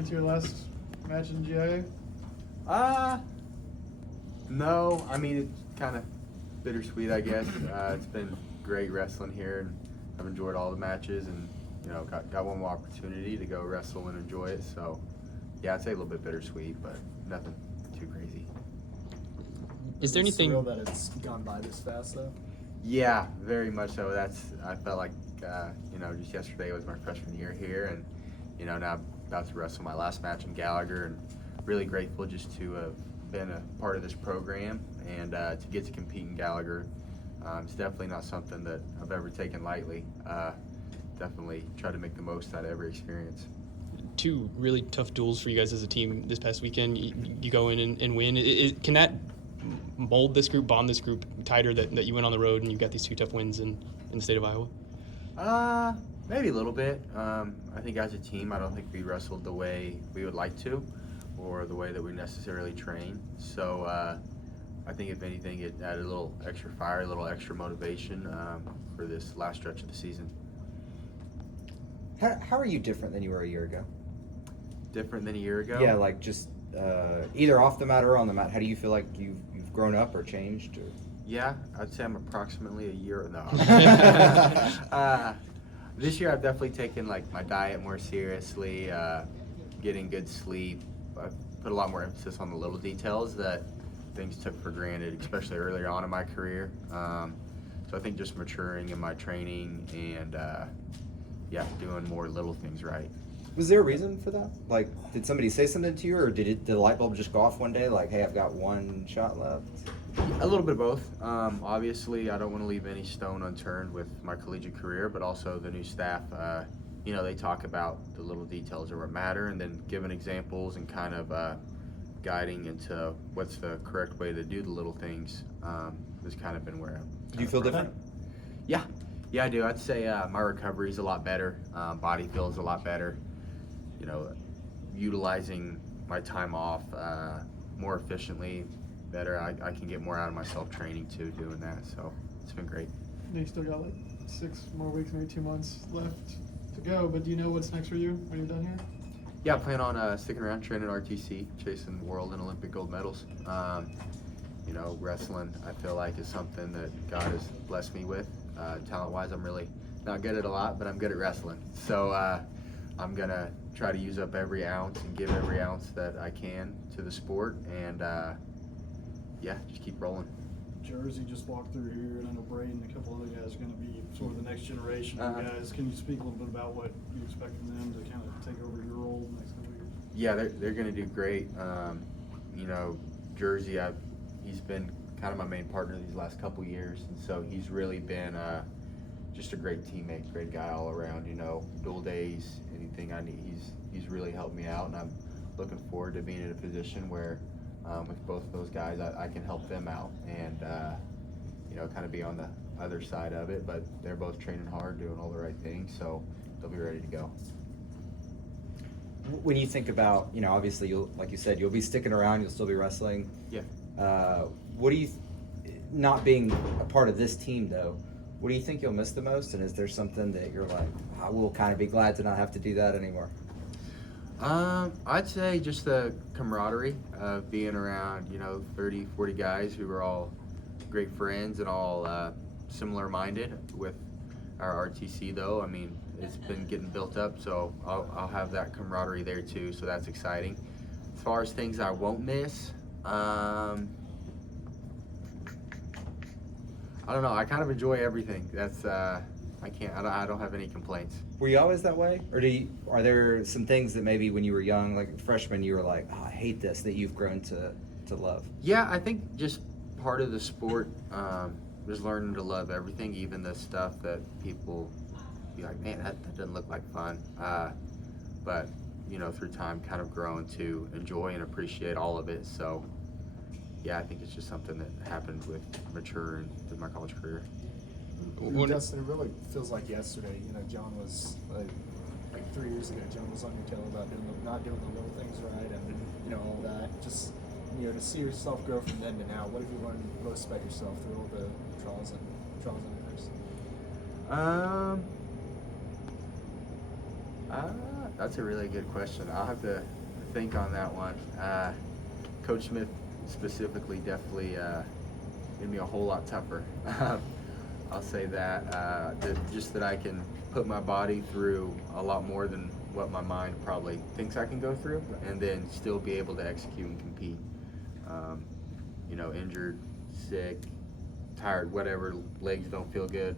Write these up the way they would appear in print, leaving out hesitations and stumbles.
into your last match in GIA? No. I mean, it's kind of bittersweet, I guess. It's been great wrestling here, and I've enjoyed all the matches, and got one more opportunity to go wrestle and enjoy it. So, yeah, I'd say a little bit bittersweet, but nothing too crazy. Is there anything surreal that it's gone by this fast, though? Yeah, very much so. I felt like, just yesterday was my freshman year here, and, now I'm about to wrestle my last match in Gallagher, and really grateful just to have been a part of this program and to get to compete in Gallagher. It's definitely not something that I've ever taken lightly. Definitely try to make the most out of every experience. two really tough duels for you guys as a team this past weekend? You go in and win. Can that mold this group, bond this group tighter that you went on the road and you got these two tough wins in the state of Iowa? Maybe a little bit. I think as a team, I don't think we wrestled the way we would like to or the way that we necessarily train. So I think if anything, it added a little extra fire, a little extra motivation for this last stretch of the season. How are you different than you were a year ago? Different than a year ago? Yeah, like just either off the mat or on the mat. How do you feel like you've grown up or changed? Or? Yeah, I'd say I'm approximately a year. No. This year I've definitely taken like my diet more seriously, getting good sleep. I've put a lot more emphasis on the little details that things took for granted, especially earlier on in my career. So I think just maturing in my training and doing more little things right. Was there a reason for that? Like, did somebody say something to you, or did the light bulb just go off one day? Like, hey, I've got one shot left. A little bit of both. Obviously, I don't want to leave any stone unturned with my collegiate career, but also the new staff. They talk about the little details that matter, and then giving examples and kind of guiding into what's the correct way to do the little things has kind of been where I'm. Do you feel different? Yeah, I do. I'd say my recovery is a lot better. Body feels a lot better. Utilizing my time off more efficiently, better. I can get more out of myself training too, doing that. So it's been great. You still got like 6 more weeks, maybe 2 months left to go, but do you know what's next for you when you're done here? Yeah, I plan on sticking around, training RTC, chasing world and Olympic gold medals. Wrestling, I feel like, is something that God has blessed me with. Talent-wise, I'm really not good at a lot, but I'm good at wrestling. So I'm going to try to use up every ounce and give every ounce that I can to the sport, and just keep rolling. Jersey just walked through here, and I know Braden and a couple other guys are going to be sort of the next generation of guys. Can you speak a little bit about what you expect from them to kind of take over your role in the next couple of years? Yeah, they're going to do great. Jersey, he's been kind of my main partner these last couple years, and so he's really been just a great teammate, great guy all around. Dual days, anything I need, he's really helped me out, and I'm looking forward to being in a position where with both of those guys, I can help them out and kind of be on the other side of it. But they're both training hard, doing all the right things, so they'll be ready to go. When you think about, obviously, like you said, you'll be sticking around, you'll still be wrestling. Yeah. What do you, not being a part of this team though, what do you think you'll miss the most? And is there something that you're like, I will kind of be glad to not have to do that anymore? I'd say just the camaraderie of being around, 30, 40 guys who are all great friends and all similar-minded with our RTC, though. I mean, it's been getting built up, so I'll have that camaraderie there, too, so that's exciting. As far as things I won't miss, I don't know. I kind of enjoy everything. That's I don't have any complaints. Were you always that way? Or are there some things that maybe when you were young, like a freshman, you were like, oh, I hate this, that you've grown to love? Yeah, I think just part of the sport was learning to love everything, even the stuff that people be like, man, that doesn't look like fun. But, through time, kind of growing to enjoy and appreciate all of it. So, yeah, I think it's just something that happened with maturing through my college career. Dustin, it really feels like yesterday. John was like 3 years ago. John was on your tail about not doing the little things right, and all that. Just to see yourself grow from then to now. What have you learned most about yourself through all the trials and errors? That's a really good question. I'll have to think on that one. Coach Smith specifically definitely made me a whole lot tougher. I'll say that. Just that I can put my body through a lot more than what my mind probably thinks I can go through, and then still be able to execute and compete. Injured, sick, tired, whatever, legs don't feel good.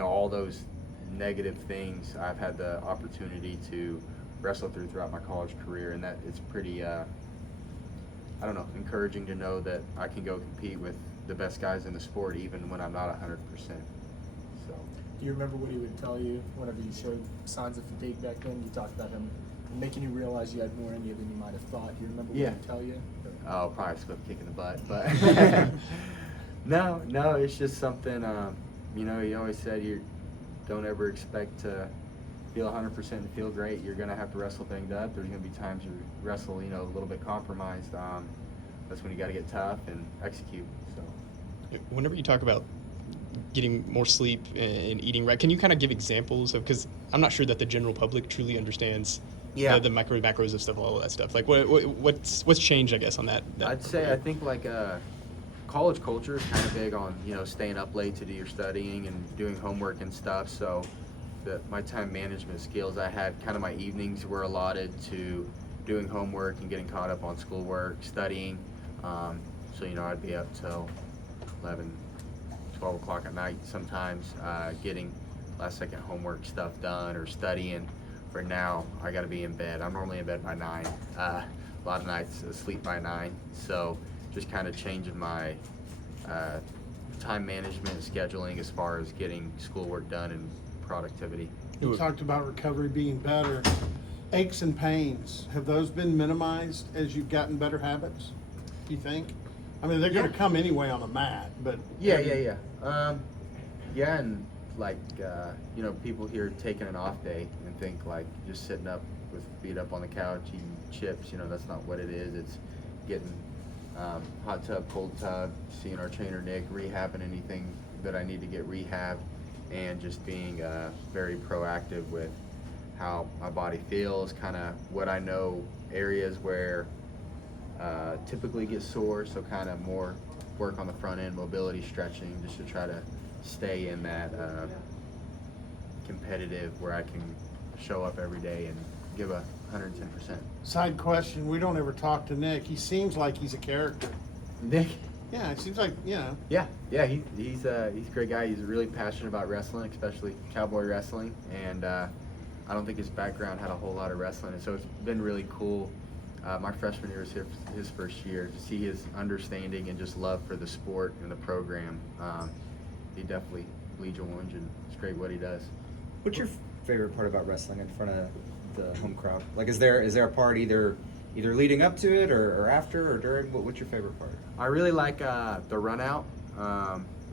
All those negative things I've had the opportunity to wrestle throughout my college career, and that it's pretty encouraging to know that I can go compete with the best guys in the sport even when I'm not 100%. So Do you remember what he would tell you whenever you showed signs of fatigue back then? You talked about him making you realize you had more in you than you might have thought. Do you remember what he would tell you? Oh, probably a swift kick in the butt, but no, it's just something. He always said you don't ever expect to feel 100% and feel great. You're gonna have to wrestle banged up. There's gonna be times you wrestle, a little bit compromised. That's when you got to get tough and execute. So, Whenever you talk about getting more sleep and eating right, can you kind of give examples of, because I'm not sure that the general public truly understands the macros of stuff, all of that stuff. Like what's changed, I guess, on that I'd say I think like college culture is kind of big on staying up late to do your studying and doing homework and stuff. So my time management skills, I had kind of my evenings were allotted to doing homework and getting caught up on schoolwork, studying. So I'd be up till 11, 12 o'clock at night sometimes, getting last second homework stuff done or studying. For now, I got to be in bed. I'm normally in bed by 9. A lot of nights asleep by 9. So just kind of changing my time management, scheduling as far as getting schoolwork done and productivity. You talked about recovery being better. Aches and pains, have those been minimized as you've gotten better habits, you think? I mean, they're going to come anyway on a mat, but... Yeah. And like, people here taking an off day and think like just sitting up with feet up on the couch eating chips, that's not what it is. It's getting hot tub, cold tub, seeing our trainer Nick, rehabbing anything that I need to get rehabbed, and just being very proactive with how my body feels, kind of what I know areas where typically get sore, so kind of more work on the front end, mobility, stretching, just to try to stay in that competitive where I can show up every day and give 110%. Side question, we don't ever talk to Nick. He seems like he's a character. Nick? Yeah, it seems like, Yeah, he's a great guy. He's really passionate about wrestling, especially cowboy wrestling, and I don't think his background had a whole lot of wrestling, and so it's been really cool. My freshman year was his first year, to see his understanding and just love for the sport and the program. He definitely bleeds orange, and it's great what he does. What's your favorite part about wrestling in front of the home crowd? Like, is there a part either leading up to it or after or during? What's your favorite part? I really like the run out,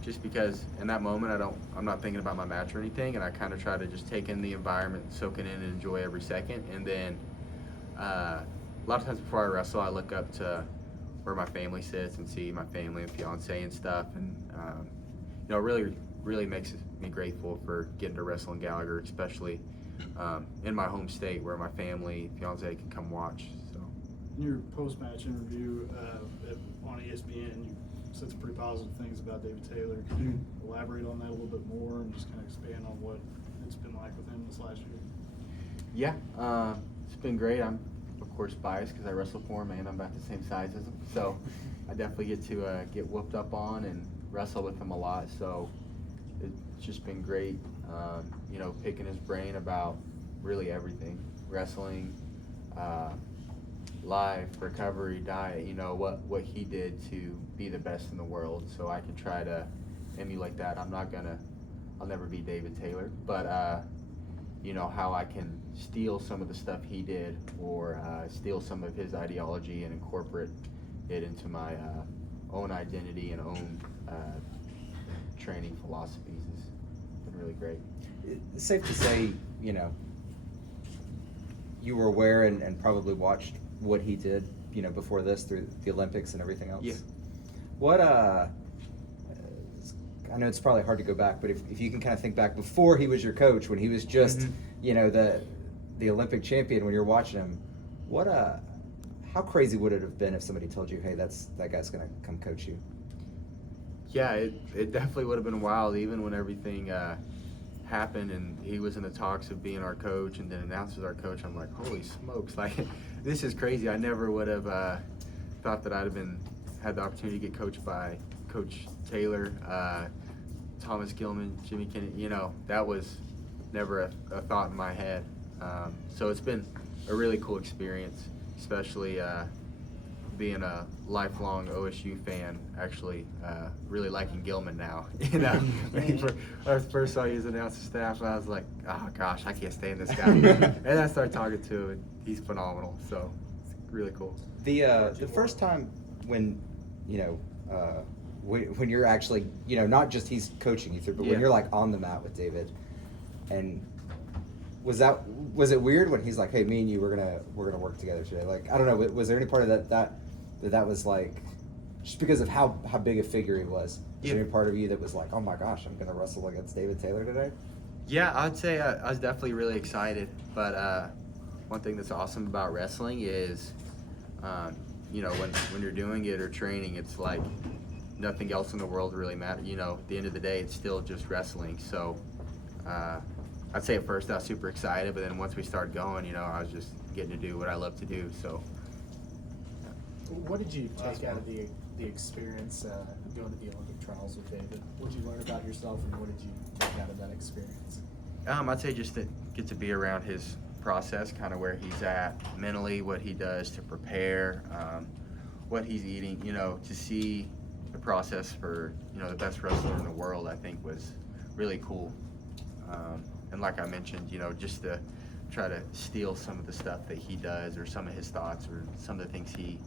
just because in that moment I'm not thinking about my match or anything, and I kind of try to just take in the environment, soak it in, and enjoy every second. And then a lot of times before I wrestle, I look up to where my family sits and see my family and fiance and stuff, and it really makes me grateful for getting to wrestle in Gallagher, especially in my home state where my family, fiance can come watch. So. In your post-match interview on ESPN, you said some pretty positive things about David Taylor. Could you elaborate on that a little bit more and just kind of expand on what it's been like with him this last year? Yeah, it's been great. I'm, of course, biased because I wrestle for him and I'm about the same size as him. So I definitely get to get whooped up on and wrestle with him a lot. So it's just been great, picking his brain about really everything. Wrestling, life, recovery, diet, what he did to be the best in the world. So I can try to emulate that. I'll never be David Taylor, but how I can steal some of the stuff he did, or steal some of his ideology and incorporate it into my own identity and own training philosophies has been really great. It's safe to say, you were aware and probably watched what he did, before this through the Olympics and everything else. Yeah. What I know it's probably hard to go back, but if you can kind of think back before he was your coach, when he was just, the the Olympic champion, when you're watching him, how crazy would it have been if somebody told you, hey, that guy's gonna come coach you? Yeah, it definitely would have been wild, even when everything happened and he was in the talks of being our coach and then announced as our coach. I'm like, holy smokes, like this is crazy. I never would have thought that I'd have had the opportunity to get coached by Coach Taylor, Thomas Gilman, Jimmy Kennedy. You know, that was never a thought in my head. So it's been a really cool experience, especially being a lifelong OSU fan, actually really liking Gilman now. You know, when I first saw you as announced the staff, I was like, oh gosh, I can't stand this guy. And I started talking to him, and he's phenomenal. So it's really cool. The first time when, you know, when you're actually, you know, not just he's coaching you through, but when Yeah. you're like on the mat with David, and was it weird when he's like, hey, me and you, we're gonna work together today? Like, I don't know, was there any part of that was like, just because of how big a figure he was? Was there any part of you that was like, oh my gosh, I'm gonna wrestle against David Taylor today? Yeah, I'd say I was definitely really excited. But one thing that's awesome about wrestling is, you know, when you're doing it or training, it's like nothing else in the world really matters. You know, at the end of the day, it's still just wrestling. So I'd say at first I was super excited, but then once we started going, you know, I was just getting to do what I love to do. So. What did you take out of the experience going to the Olympic trials with David? What did you learn about yourself, and what did you take out of that experience? I'd say just to get to be around his process, kind of where he's at mentally, what he does to prepare, what he's eating, you know, to see the process for, you know, the best wrestler in the world, I think was really cool. And like I mentioned, you know, just to try to steal some of the stuff that he does or some of his thoughts or some of the things he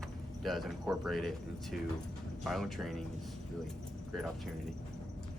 does and incorporate it into my own training is really a great opportunity.